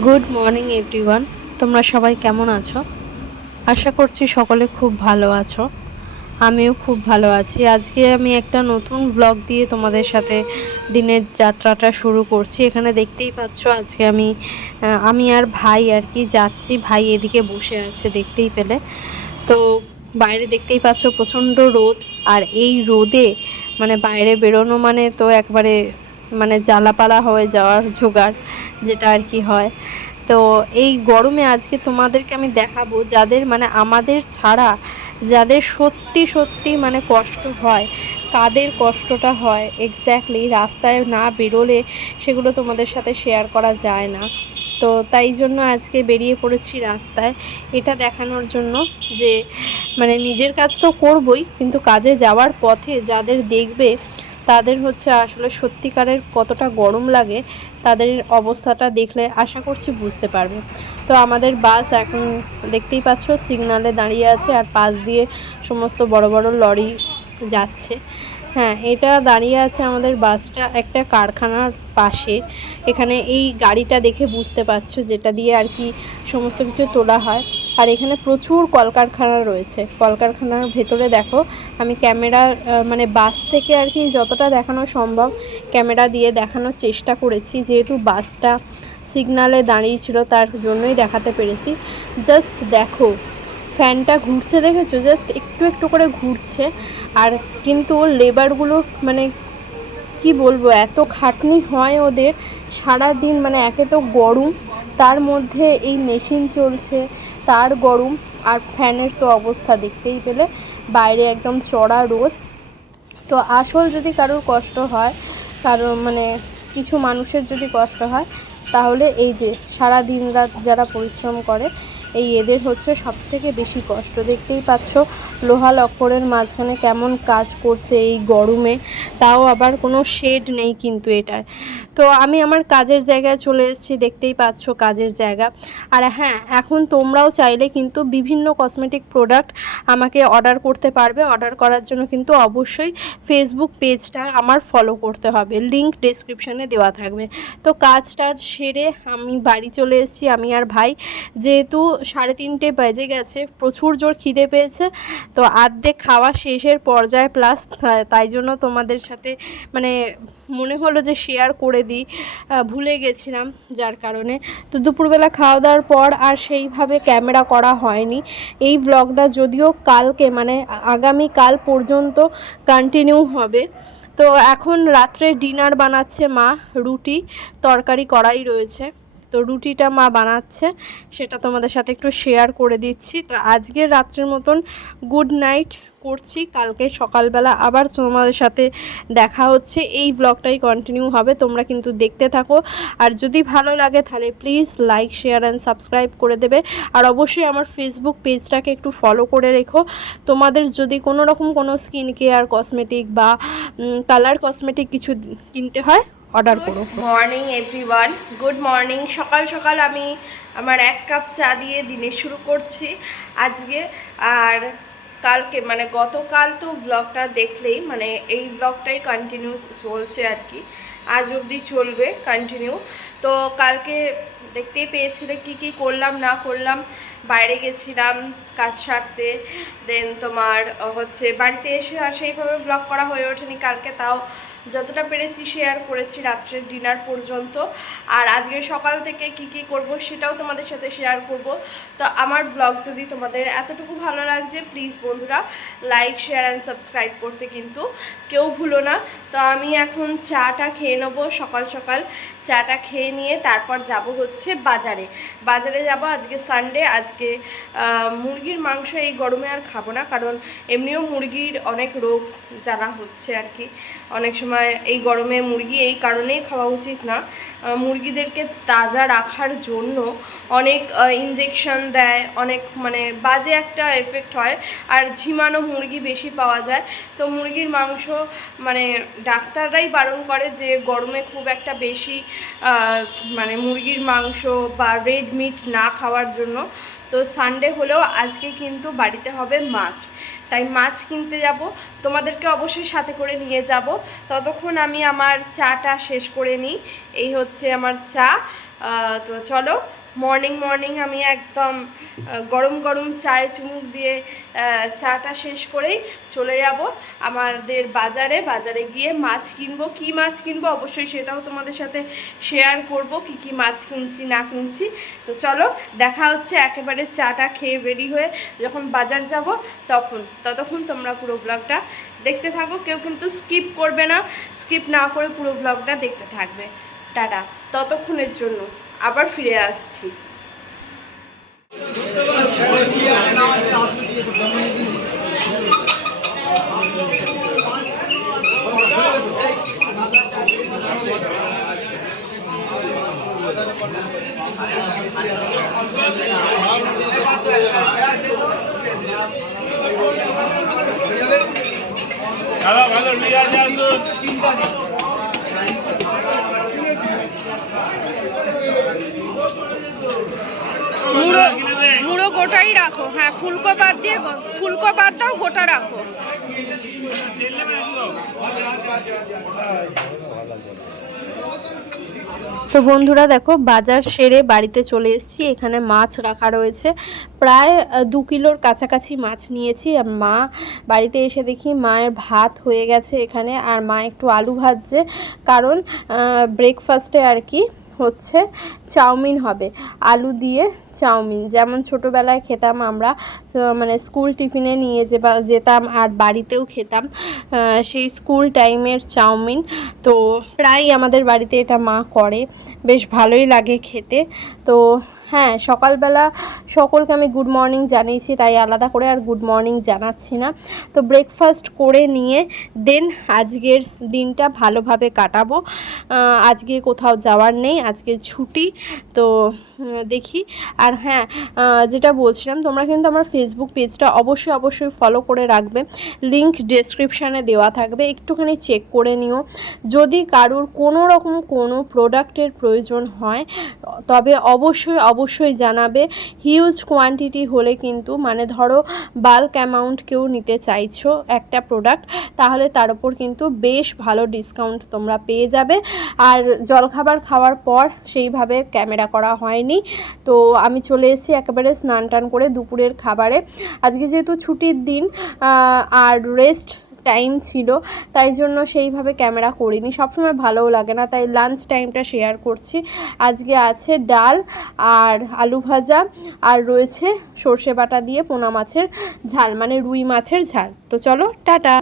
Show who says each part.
Speaker 1: Good morning everyone তোমরা সবাই কেমন আছো? আশা করছি সকলে খুব ভালো আছো। আমিও খুব ভালো আছি। আজকে আমি একটা নতুন ব্লগ দিয়ে তোমাদের সাথে দিনের যাত্রাটা শুরু করছি। এখানে দেখতেই পাচ্ছ আজকে আমি আমি আর ভাই আর কি যাচ্ছি। ভাই এদিকে বসে আছে দেখতেই পেলে। তো বাইরে দেখতেই পাচ্ছ প্রচণ্ড রোদ। আর এই রোদে মানে বাইরে বেরোনো মানে তো একবারে মানে জ্বালাপালা হয়ে যাওয়ার জোগাড় যেটা আর কি হয়। তো এই গরমে আজকে তোমাদেরকে আমি দেখাবো যাদের মানে আমাদের ছাড়া, যাদের সত্যি সত্যি মানে কষ্ট হয়, কাদের কষ্টটা হয় এক্স্যাক্টলি রাস্তায় না বেরোলে সেগুলো তোমাদের সাথে শেয়ার করা যায় না। তো তাই জন্য আজকে বেরিয়ে পড়েছি রাস্তায়। এটা দেখানোর জন্য যে মানে নিজের কাজ তো করবই, কিন্তু কাজে যাওয়ার পথে যাদের দেখবে তাদের হচ্ছে আসলে সত্যিকারের কতটা গরম লাগে, তাদের অবস্থাটা দেখলে আশা করছি বুঝতে পারবে। তো আমাদের বাস এখন দেখতেই পাচ্ছ সিগনালে দাঁড়িয়ে আছে আর পাশ দিয়ে সমস্ত বড় বড় লরি যাচ্ছে। হ্যাঁ এটা দাঁড়িয়ে আছে আমাদের বাসটা একটা কারখানার পাশে। এখানে এই গাড়িটা দেখে বুঝতে পারছ যেটা দিয়ে আর কি সমস্ত কিছু তোলা হয়। আর এখানে প্রচুর কলকারখানা রয়েছে। কলকারখানার ভেতরে দেখো, আমি ক্যামেরা মানে বাস থেকে আর কি যতটা দেখানো সম্ভব ক্যামেরা দিয়ে দেখানোর চেষ্টা করেছি। যেহেতু বাসটা সিগনালে দাঁড়িয়ে ছিল, তার জন্যই দেখাতে পেরেছি। জাস্ট দেখো, ফ্যানটা ঘুরছে দেখেছ? জাস্ট একটু একটু করে ঘুরছে। আর কিন্তু লেবারগুলো মানে কি বলব, এত খাটনি হয় ওদের সারা দিন মানে একে তো গরম, তার মধ্যে এই মেশিন চলছে তার গরম আর ফ্যানের তো অবস্থা দেখতেই পেলে। বাইরে একদম চড়া রোদ। তো আসল যদি কারোর কষ্ট হয়, কারও মানে কিছু মানুষের যদি কষ্ট হয়, তাহলে এই যে সারা দিন রাত যারা পরিশ্রম করে, এই এদের হচ্ছে সব থেকে বেশি কষ্ট। দেখতেই পাচ্ছ লোহা লক্করের মাঝখানে কেমন কাজ করছে এই গরমে। তাও আবার কোনো শেড নেই কিন্তু এটায়। তো আমি আমার কাজের জায়গায় চলে এসেছি, দেখতেই পাচ্ছ কাজের জায়গা। আর হ্যাঁ এখন তোমরাও চাইলে কিন্তু বিভিন্ন কসমেটিক প্রোডাক্ট আমাকে অর্ডার করতে পারবে। অর্ডার করার জন্য কিন্তু অবশ্যই ফেসবুক পেজটা আমার ফলো করতে হবে। লিংক ডেসক্রিপশনে দেওয়া থাকবে। তো কাজ টাজ সেরে আমি বাড়ি চলে এসেছি, আমি আর ভাই। যেহেতু সাড়ে তিনটে বেজে গেছে, প্রচুর জোর খিদে পেয়েছে। তো আর্ধেক খাওয়া শেষের পর্যায়ে প্লাস তাই জন্য তোমাদের সাথে মানে মনে হলো যে শেয়ার করে দিই ভুলে গেছিলাম যার কারণে। তো দুপুরবেলা খাওয়া দাওয়ার পর আর সেইভাবে ক্যামেরা করা হয়নি। এই ব্লগটা যদিও কালকে মানে আগামী কাল পর্যন্ত কন্টিনিউ হবে। তো এখন রাত্রে ডিনার বানাচ্ছে মা, রুটি, তরকারি করাই রয়েছে। তো রুটিটা মা বানাচ্ছে, সেটা তোমাদের সাথে একটু শেয়ার করে দিচ্ছি। তো আজকের রাত্রের মতন গুড নাইট করছি। কালকে সকালবেলা আবার তোমাদের সাথে দেখা হচ্ছে। এই ব্লগটাই কন্টিনিউ হবে তোমরা কিন্তু দেখতে থাকো। আর যদি ভালো লাগে তাহলে please like share and subscribe করে দেবে। আর অবশ্যই আমার ফেসবুক পেজটাকে একটু ফলো করে রেখো। তোমাদের যদি কোনো রকম কোনো স্কিন কেয়ার কসমেটিক বা কালার কসমেটিক কিছু কিনতে হয় অর্ডার করো। মর্নিং এভরিওয়ান গুড মর্নিং সকাল সকাল আমি আমার এক কাপ চা দিয়ে দিনের শুরু করছি। আজকে আর কালকে মানে গতকাল তো ব্লগটা দেখলেই মানে এই ব্লগটাই কন্টিনিউ চলছে আর কি। আজ অবধি চলবে কন্টিনিউ তো কালকে দেখতেই পেয়েছিলে কি কি করলাম, না করলাম, বাইরে গেছিলাম কাজ সারতে। দেন তোমার, হচ্ছে বাড়িতে এসে আর সেইভাবে ব্লগ করা হয়ে ওঠেনি কালকে, তাও যতটা পেরেছি শেয়ার করেছি রাত্রের ডিনার পর্যন্ত। আর আজকে সকাল থেকে কি কি করব সেটাও তোমাদের সাথে শেয়ার করব। তো আমার ব্লগ যদি তোমাদের এতটুকু ভালো লাগছে প্লিজ বন্ধুরা লাইক শেয়ার অ্যান্ড সাবস্ক্রাইব করতে কিন্তু কেউ ভুলো না। তো আমি এখন চাটা খেয়ে নেব সকাল সকাল। চাটা খেয়ে নিয়ে তারপর যাব হচ্ছে বাজারে। বাজারে যাব আজকে সানডে আজকে মুরগির মাংস এই গরমে আর খাব না। কারণ এমনিও মুরগির অনেক রোগ যারা হচ্ছে আর কি। অনেক সময় এই গরমে মুরগি এই কারণেই খাওয়া উচিত না। মুরগিদেরকে তাজা রাখার জন্য অনেক ইনজেকশন দেয়, অনেক মানে বাজে একটা এফেক্ট হয়। আর ঝিমানো মুরগি বেশি পাওয়া যায়। তো মুরগির মাংস মানে ডাক্তাররাই বারণ করে যে গরমে খুব একটা বেশি মানে মুরগির মাংস বা রেড মিট না খাওয়ার জন্য। তো সানডে হলেও আজকে কিন্তু বাড়িতে হবে মাছ। তাই মাছ কিনতে যাব। তোমাদেরকে অবশ্যই সাথে করে নিয়ে যাব। ততক্ষণ আমি আমার চাটা শেষ করে নিই। এই হচ্ছে আমার চা।
Speaker 2: তো চলো মর্নিং মর্নিং আমি একদম গরম গরম চায়ে চুমুক দিয়ে চাটা শেষ করেই চলে যাব আমাদের বাজারে। বাজারে গিয়ে মাছ কিনবো। কি মাছ কিনবো? অবশ্যই সেটাও তোমাদের সাথে শেয়ার করব, কি কি মাছ কিনছি, না কিনছি। তো চলো, দেখা হচ্ছে একেবারে চাটা খেয়ে রেডি হয়ে যখন বাজার যাব তখন। ততক্ষণ তোমরা পুরো ব্লগটা দেখতে থাকো। কেউ কিন্তু স্কিপ করবে না। স্কিপ না করে পুরো ব্লগটা দেখতে থাকবে। টাটা। ততক্ষণের জন্য। আবার ফিরে আসছি।
Speaker 3: ভালো নিয়ে আসে আসুন।
Speaker 2: মুড়ো মুড়ো গোটাই রাখো। হ্যাঁ ফুলকো বাদ দিয়ে ফুলকো বাদ দাও, গোটা রাখো।
Speaker 1: তো বন্ধুরা দেখো, বাজার সেরে বাড়িতে চলে এসেছি। এখানে মাছ রাখা রয়েছে। প্রায় দু কিলোর কাছাকাছি মাছ নিয়েছি। আর মা বাড়িতে এসে দেখি মায়ের ভাত হয়ে গেছে এখানে। আর মা একটু আলু ভাজছে। কারণ ব্রেকফাস্টে আর কি হচ্ছে চাউমিন হবে। আলু দিয়ে চাউমিন। যেমন ছোটোবেলায় খেতাম আমরা মানে স্কুল টিফিনে নিয়ে যে যেতাম আর বাড়িতেও খেতাম সেই স্কুল টাইমের চাউমিন। তো প্রায় আমাদের বাড়িতে এটা মা করে। বেশ ভালোই লাগে খেতে। তো হ্যাঁ সকালবেলা সকলকে আমি গুড মর্নিং জানিয়েছি, তাই আলাদা করে আর গুড মর্নিং জানাচ্ছি না। তো ব্রেকফাস্ট করে নিয়ে দেন আজকের দিনটা ভালোভাবে কাটাবো। আজকে কোথাও যাওয়ার নেই, আজকে ছুটি, তো দেখি। আর হ্যাঁ যেটা বলছিলাম, তোমরা কিন্তু আমার ফেসবুক পেজটা অবশ্যই অবশ্যই ফলো করে রাখবে। লিংক ডেসক্রিপশানে দেওয়া থাকবে, একটুখানি চেক করে নিও। যদি কারোর কোনো রকম কোনো প্রোডাক্টের প্রয়োজন হয়, তবে অবশ্যই অবশ্যই জানাবে। হিউজ কোয়ান্টিটি হলে কিন্তু মানে ধরো বাল্ক অ্যামাউন্ট কেউ নিতে চাইছো একটা প্রোডাক্ট তাহলে তার উপর কিন্তু বেশ ভালো ডিসকাউন্ট তোমরা পেয়ে যাবে। আর জলখাবার খাওয়ার পর সেইভাবে ক্যামেরা করা হয়নি। তো আমি চলে এসেছি একেবারে স্নান টান করে দুপুরের খাবারে। আজকে যেহেতু ছুটির দিন আর রেস্ট টাইম ছিল, তাই জন্য সেইভাবে ক্যামেরা করিনি। সবসময় ভালোও লাগে না, তাই লাঞ্চ টাইমটা শেয়ার করছি। আজকে আছে ডাল আর আলু ভাজা, আর রয়েছে সর্ষে বাটা দিয়ে পোনা মাছের ঝাল মানে রুই মাছের ঝাল। তো চলো, টাটা।